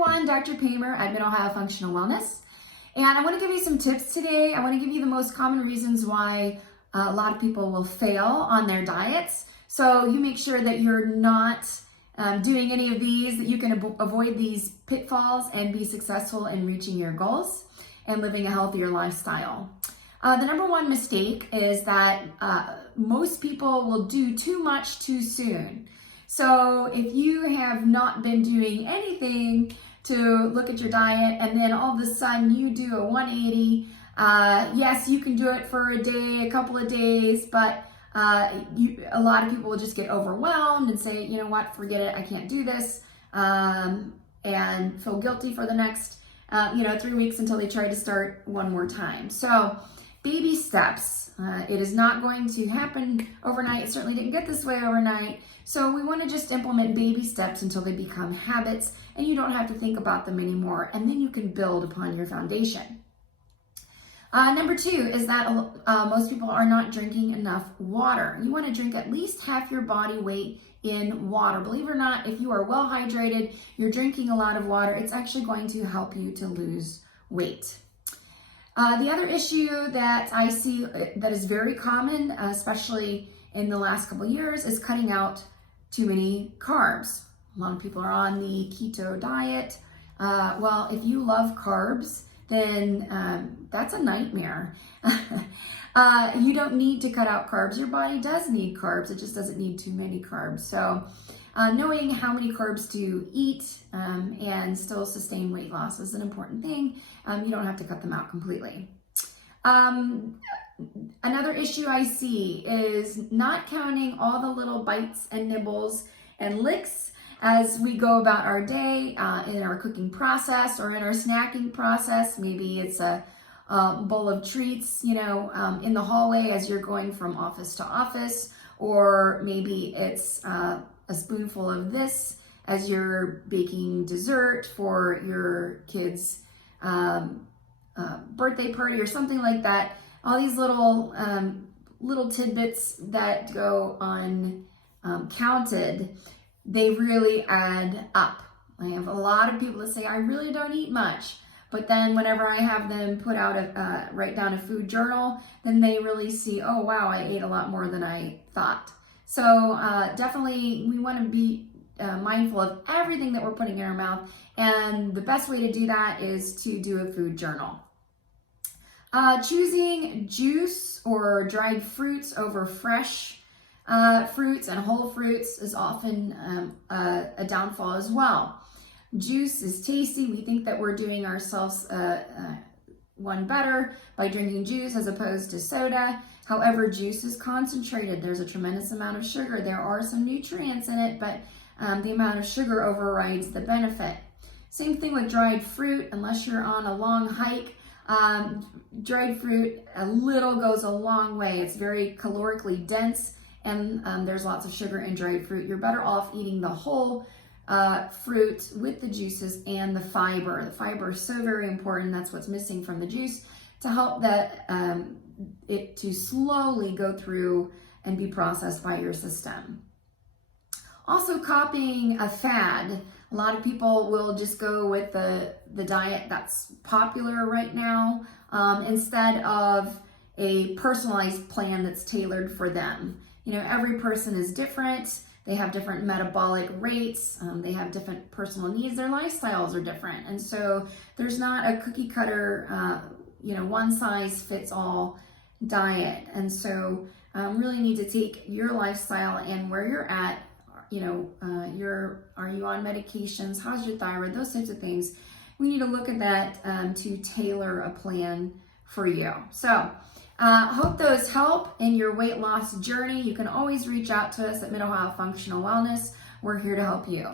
everyone, Dr. Paymer at Mid-Ohio Functional Wellness. And I want to give you some tips today. I want to give you the most common reasons why a lot of people will fail on their diets. So you make sure that you're not doing any of these, that you can avoid these pitfalls and be successful in reaching your goals and living a healthier lifestyle. The number one mistake is that most people will do too much too soon. So if you have not been doing anything to look at your diet and then all of a sudden you do a 180, yes, you can do it for a day, a couple of days, but a lot of people will just get overwhelmed and say, you know what, forget it, I can't do this, and feel guilty for the next 3 weeks until they try to start one more time. So baby steps. It is not going to happen overnight. It certainly didn't get this way overnight. So we want to just implement baby steps until they become habits and you don't have to think about them anymore. And then you can build upon your foundation. Number two is that most people are not drinking enough water. You want to drink at least half your body weight in water. Believe it or not, if you are well hydrated, you're drinking a lot of water, it's actually going to help you to lose weight. The other issue that I see that is very common, especially in the last couple of years, is cutting out too many carbs. A lot of people are on the keto diet. Well, if you love carbs, then that's a nightmare. You don't need to cut out carbs. Your body does need carbs. It just doesn't need too many carbs. So knowing how many carbs to eat and still sustain weight loss is an important thing. You don't have to cut them out completely. Another issue I see is not counting all the little bites and nibbles and licks as we go about our day in our cooking process or in our snacking process. Maybe it's a bowl of treats, in the hallway as you're going from office to office, or maybe it's a spoonful of this as you're baking dessert for your kid's birthday party or something like that. All these little tidbits that go uncounted, they really add up. I have a lot of people that say, I really don't eat much. But then whenever I have them write down a food journal, then they really see, oh wow, I ate a lot more than I thought. So definitely we want to be mindful of everything that we're putting in our mouth. And the best way to do that is to do a food journal. Choosing juice or dried fruits over fresh fruits and whole fruits is often a downfall as well. Juice is tasty. We think that we're doing ourselves one better by drinking juice as opposed to soda. However, juice is concentrated. There's a tremendous amount of sugar. There are some nutrients in it, but the amount of sugar overrides the benefit. Same thing with dried fruit. Unless you're on a long hike, dried fruit, a little goes a long way. It's very calorically dense, and there's lots of sugar in dried fruit. You're better off eating the whole fruit with the juices and the fiber. The fiber is so very important. That's what's missing from the juice to help that it to slowly go through and be processed by your system. Also, copying a fad. A lot of people will just go with the diet that's popular right now instead of a personalized plan that's tailored for them. Every person is different. They have different metabolic rates. They have different personal needs. Their lifestyles are different. And so there's not a cookie cutter, one size fits all diet. And so really need to take your lifestyle and where you're at, are you on medications? How's your thyroid? Those types of things. We need to look at that to tailor a plan for you. So hope those help in your weight loss journey. You can always reach out to us at Mid-Ohio Functional Wellness. We're here to help you.